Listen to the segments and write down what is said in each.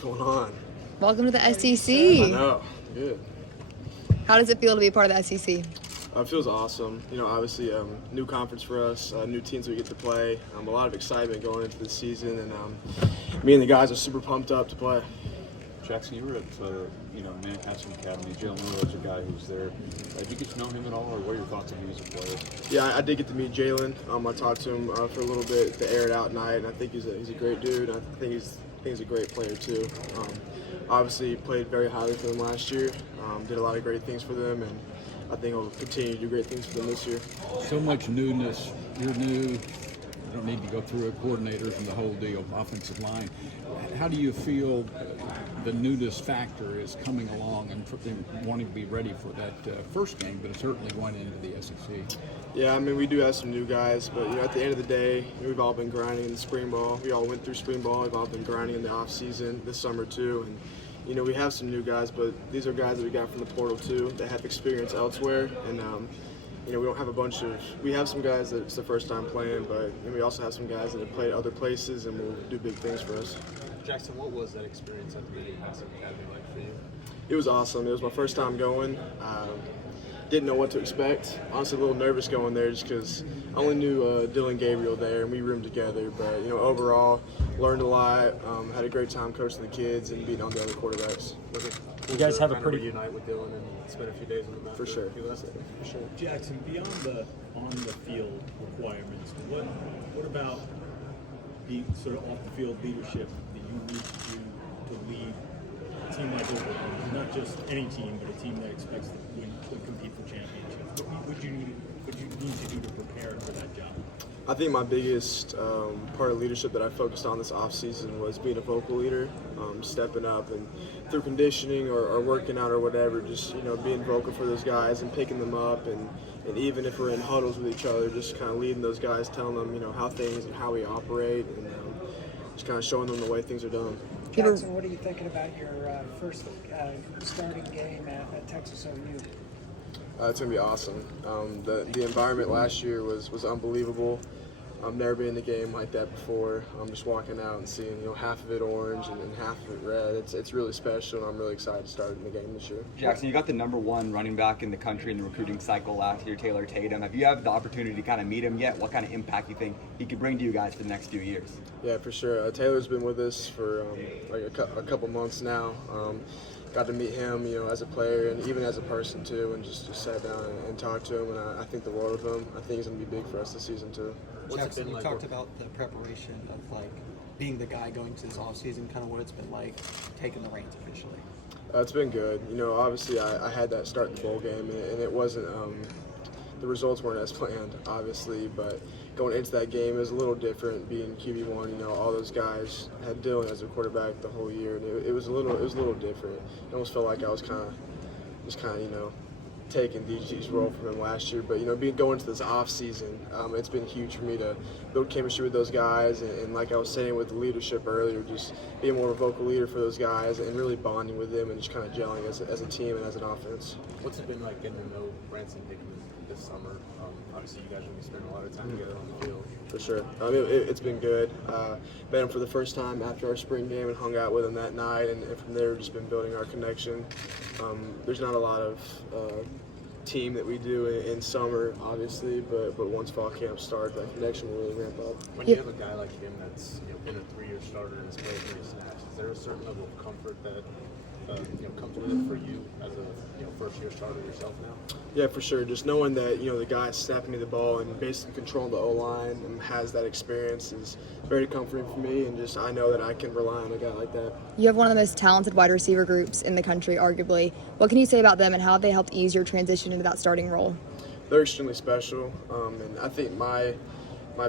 going on? Welcome to the SEC. I know. Good. How does it feel to be a part of the SEC? It feels awesome. Obviously, new conference for us, new teams we get to play. A lot of excitement going into the season, and me and the guys are super pumped up to play. Jackson, you were at Manhattan Academy. Jalen Willow's a guy who's there. Did you get to know him at all, or what are your thoughts on him as a player? Yeah, I did get to meet Jalen. I talked to him for a little bit to air it out night, and I think he's a great dude. I think he's a great player too. Obviously, played very highly for them last year. Did a lot of great things for them, and I think he'll continue to do great things for them this year. So much newness. You're new. You don't need to go through coordinators and the whole deal, offensive line. How do you feel the newness factor is coming along and wanting to be ready for that first game, but certainly going into the SEC? Yeah, we do have some new guys, but at the end of the day, we've all been grinding in the spring ball. We all went through spring ball. We've all been grinding in the off season this summer too, and we have some new guys, but these are guys that we got from the portal too that have experience elsewhere, and we don't have we have some guys that it's the first time playing, but we also have some guys that have played other places and will do big things for us. Jackson, what was that experience at the Manhattan Academy like for you? It was awesome. It was my first time going. Didn't know what to expect. Honestly, a little nervous going there just because I only knew Dylan Gabriel there, and we roomed together. But overall, learned a lot. Had a great time coaching the kids and beating on the other quarterbacks. You guys have a pretty reunite with Dylan and spend a few days on the mat. For sure. For sure. Jackson, beyond the on-the-field requirements, what about the sort of off-the-field leadership that you need to do to lead a team like Oklahoma? Not just any team, but a team that expects to win, to compete for championships. What would you need to do to prepare for that job? I think my biggest part of leadership that I focused on this offseason was being a vocal leader, stepping up and through conditioning or working out or whatever, just being vocal for those guys and picking them up, and even if we're in huddles with each other, just kind of leading those guys, telling them how things and how we operate, and just kind of showing them the way things are done. Jackson, what are you thinking about your first starting game at Texas OU? It's going to be awesome. The environment last year was unbelievable. I've never been in a game like that before. I'm just walking out and seeing half of it orange and half of it red. It's really special, and I'm really excited to start in the game this year. Jackson, you got the #1 running back in the country in the recruiting cycle last year, Taylor Tatum. Have you had the opportunity to kind of meet him yet? What kind of impact do you think he could bring to you guys for the next few years? Yeah, for sure. Taylor's been with us for a couple months now. Got to meet him, as a player and even as a person too, and just sat down and talked to him, and I think the world of him. I think he's going to be big for us this season too. Jackson, you talked about the preparation of being the guy going to this offseason, kind of what it's been like taking the reins officially. It's been good. Obviously I had that start in the bowl game, and it wasn't. The results weren't as planned, obviously, but going into that game, it was a little different. Being QB1, all those guys had Dylan as a quarterback the whole year, and it was a little different. It almost felt like I was kind of taking DG's role from him last year. But going into this off season, it's been huge for me to build chemistry with those guys, and like I was saying with the leadership earlier, just being more of a vocal leader for those guys and really bonding with them and just kind of gelling as a team and as an offense. What's it been like getting to know Branson Hickman this summer? Obviously, you guys will be spending a lot of time together on the field. For sure. It's been good. Met him for the first time after our spring game and hung out with him that night, and from there we've just been building our connection. There's not a lot of team that we do in summer, obviously, but once fall camp starts, that connection will really ramp up. When you have a guy like him that's been a 3-year starter and has played 3 snaps, is there a certain level of comfort that comes with it for you as a first-year starter yourself now? Yeah, for sure. Just knowing that the guy snapping me the ball and basically controlling the O-line and has that experience is very comforting for me, and just I know that I can rely on a guy like that. You have one of the most talented wide receiver groups in the country, arguably. What can you say about them, and how have they helped ease your transition into that starting role? They're extremely special, and I think my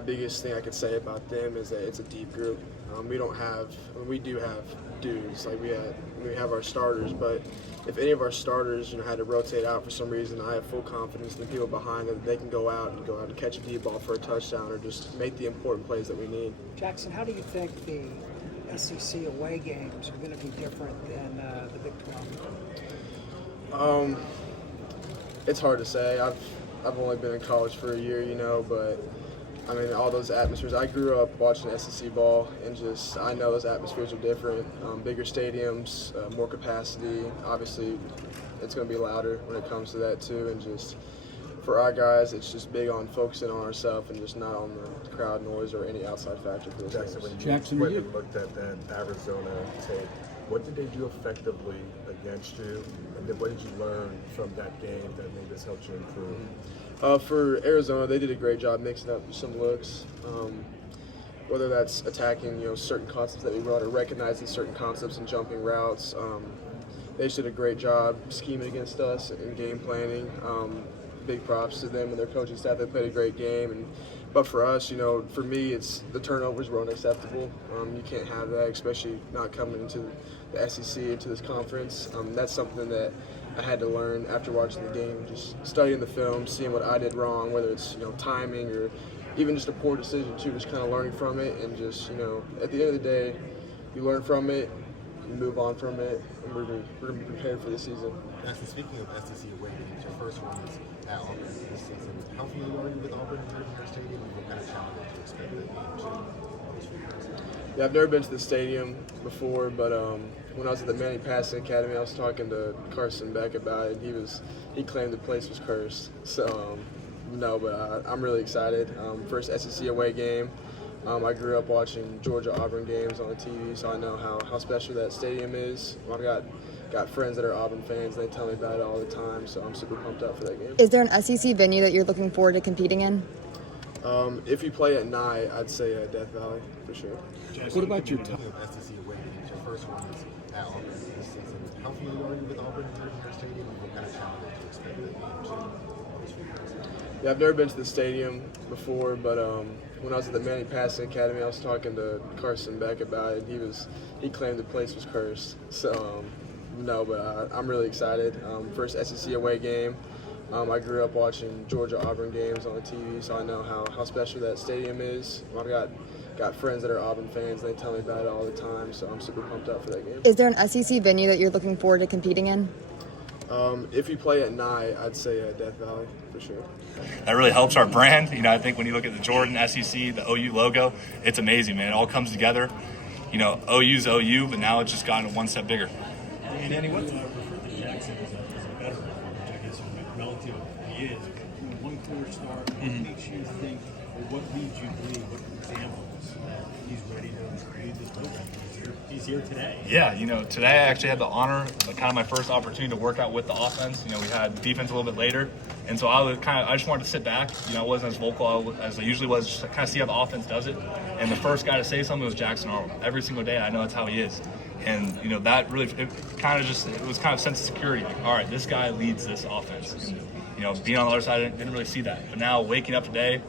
biggest thing I could say about them is that it's a deep group. We do have dudes, like we have our starters, but if any of our starters had to rotate out for some reason, I have full confidence in the people behind them that they can go out and catch a deep ball for a touchdown or just make the important plays that we need. Jackson, how do you think the SEC away games are going to be different than the Big 12? It's hard to say. I've only been in college for a year, but I mean, all those atmospheres. I grew up watching SEC ball, and I know those atmospheres are different. Bigger stadiums, more capacity. Obviously, it's going to be louder when it comes to that too. And for our guys, it's just big on focusing on ourselves and just not on the crowd noise or any outside factor for the Jackson, when Jackson, you went and looked at that Arizona tape, what did they do effectively against you? And then what did you learn from that game that maybe has helped you improve? For Arizona, they did a great job mixing up some looks. Whether that's attacking, certain concepts that we run or recognizing certain concepts and jumping routes. They just did a great job scheming against us and game planning. Big props to them and their coaching staff. They played a great game. But for us, for me, it's the turnovers were unacceptable. You can't have that, especially not coming into the SEC, into this conference. That's something that I had to learn after watching the game, just studying the film, seeing what I did wrong, whether it's timing or even just a poor decision too, just kind of learning from it and at the end of the day, you learn from it, you move on from it, and we're gonna be prepared for the season. Actually, speaking of SEC away games, your first one is at Auburn this season. How familiar are you with Auburn here in your stadium, and what kind of challenge do you expect that game to? Yeah, I've never been to the stadium before, but when I was at the Manning Passing Academy, I was talking to Carson Beck about it, and he claimed the place was cursed. So no, but I'm really excited. First SEC away game. I grew up watching Georgia-Auburn games on the TV, so I know how special that stadium is. I've got friends that are Auburn fans. They tell me about it all the time, so I'm super pumped up for that game. Is there an SEC venue that you're looking forward to competing in? If you play at night, I'd say Death Valley for sure. What about your Speaking of SEC away games, your first one is at Auburn this season. How familiar are you with Auburn here in your stadium, and what kind of challenge do you expect that game to? Yeah, I've never been to the stadium before, but when I was at the Manning Passing Academy, I was talking to Carson Beck about it. He claimed the place was cursed. So no, but I'm really excited. First SEC away game. I grew up watching Georgia-Auburn games on the TV, so I know how special that stadium is. I've got friends that are Auburn fans. They tell me about it all the time, so I'm super pumped up for that game. Is there an SEC venue that you're looking forward to competing in? If you play at night, I'd say Death Valley for sure. That really helps our brand. I think when you look at the Jordan, SEC, the OU logo, it's amazing, man. It all comes together. OU's OU, but now it's just gotten one step bigger. And Danny, what refer to Jackson as a veteran, which I guess relative he is. One clear start. What makes you think, or what leads you to believe, what examples he's ready to lead this program? He's here today. Yeah, today I actually had the honor, kind of my first opportunity to work out with the offense. We had defense a little bit later, and so I just wanted to sit back. I wasn't as vocal as I usually was, just to kind of see how the offense does it. And the first guy to say something was Jackson Arnold. Every single day, I know that's how he is. And that really, it was kind of sense of security. Like, all right, this guy leads this offense. And, being on the other side, I didn't really see that. But now waking up today,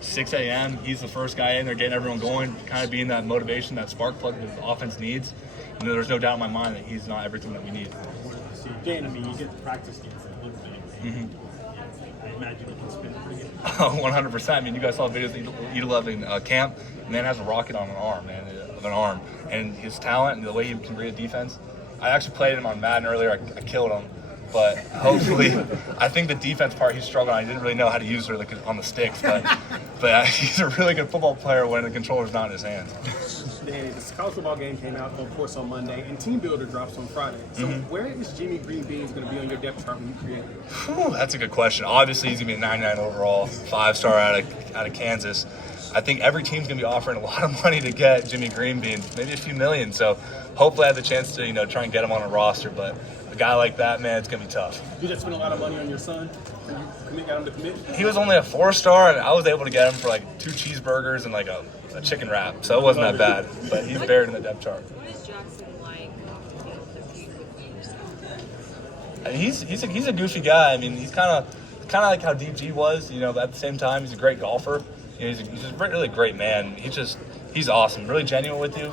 6 a.m., he's the first guy in there getting everyone going, kind of being that motivation, that spark plug that the offense needs. There's no doubt in my mind that he's not everything that we need. Dan, you get the practice games that look big. I imagine he can spin it pretty good. 100%. You guys saw videos of Edel in camp. The man has a rocket on an arm, and his talent and the way he can read a defense. I actually played him on Madden earlier. I killed him. But hopefully, I think the defense part he's struggling on. He didn't really know how to use her on the sticks, but he's a really good football player when the controller's not in his hands. Danny, this college football game came out, of course, on Monday, and Team Builder drops on Friday. So where is Jimmy Green Beans going to be on your depth chart when you create it? That's a good question. Obviously, he's going to be a 99 overall, 5-star out of Kansas. I think every team's going to be offering a lot of money to get Jimmy Green Beans, maybe a few million. So hopefully I have the chance to try and get him on a roster, but a guy like that, man, it's going to be tough. You just spent a lot of money on your son? You got him to commit? He was only a 4-star, and I was able to get him for 2 cheeseburgers and a chicken wrap. So it wasn't that bad, but he's buried in the depth chart. What is Jackson like off the field with yourself? I mean, he's a goofy guy. He's kind of like how Deep G was, but at the same time, he's a great golfer. He's a really great man. He's awesome, really genuine with you.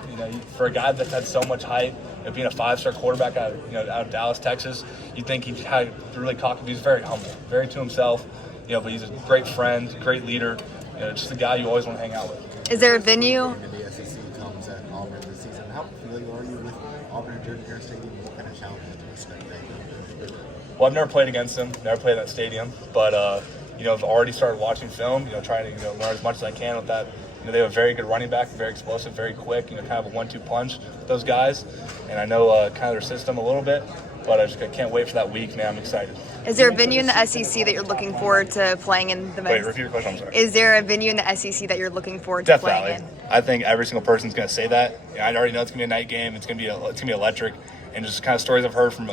For a guy that's had so much hype, being a 5-star quarterback out of Dallas, Texas, you think he'd had really cocky. He's very humble, very to himself. But he's a great friend, great leader. Just a guy you always want to hang out with. Is there a venue? The SEC comes at Auburn this season. How familiar are you with Auburn and Jordan Stadium? What kind of challenges do you expect that game to? Well, I've never played against him, never played in that stadium, but I've already started watching film, trying to, learn as much as I can with that. They have a very good running back, very explosive, very quick, kind of a 1-2 punch with those guys. And I know kind of their system a little bit, but I can't wait for that week, man. I'm excited. Is there a venue in the SEC that you're looking forward to playing in the most? Wait, repeat your question, I'm sorry. Is there a venue in the SEC that you're looking forward to Death playing Valley. in? I think every single person's going to say that. I already know it's going to be a night game. It's going to be electric. And just kind of stories I've heard from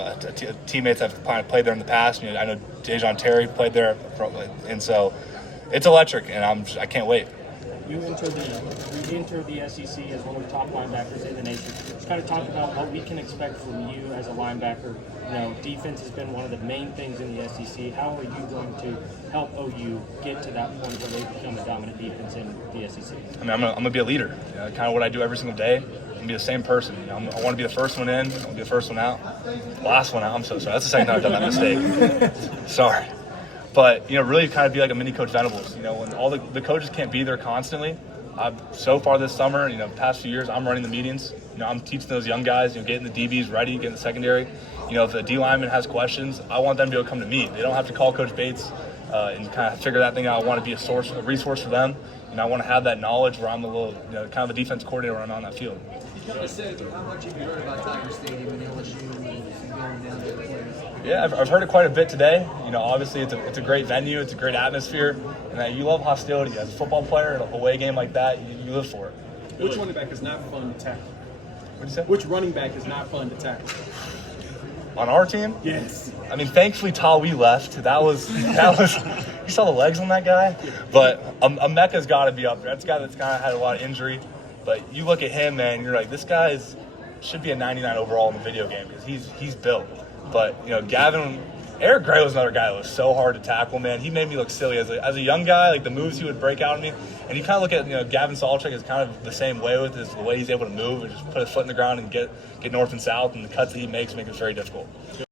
teammates I've played there in the past. I know Dejon Terry played there, and so it's electric, and I can't wait. You entered the SEC as one of the top linebackers in the nation. Just kind of talk about what we can expect from you as a linebacker. Defense has been one of the main things in the SEC. How are you going to help OU get to that point where they become a dominant defense in the SEC? I'm going to be a leader. Kind of what I do every single day. I'm going to be the same person. I want to be the first one in. I want to be the first one out. Last one out. I'm so sorry. That's the second time I've done that mistake. Sorry. But, really kind of be like a mini Coach Venables. When all the coaches can't be there constantly. So far this summer, past few years, I'm running the meetings. I'm teaching those young guys, getting the DBs ready, getting the secondary. If a D lineman has questions, I want them to be able to come to me. They don't have to call Coach Bates and kind of figure that thing out. I want to be a resource for them. I want to have that knowledge where I'm a little, kind of a defense coordinator when I'm on that field. You kind of said, how much have you heard about Tiger Stadium and LSU and going down there players? Yeah, I've heard it quite a bit today. Obviously it's a great venue, it's a great atmosphere, and you love hostility. As a football player, in a away game like that, you live for it. Which running back is not fun to tackle? What'd you say? Which running back is not fun to tackle? On our team? Yes. Thankfully, Tawi left. That was. You saw the legs on that guy? But Emeka's got to be up there. That's a guy that's kind of had a lot of injury. But you look at him, man, you're like, this guy should be a 99 overall in the video game because he's built. But, Eric Gray was another guy that was so hard to tackle, man. He made me look silly. As a young guy, like the moves he would break out on me. And you kind of look at, Gavin Salchuk is kind of the same way with the way he's able to move and just put his foot in the ground and get north and south. And the cuts that he makes make it very difficult.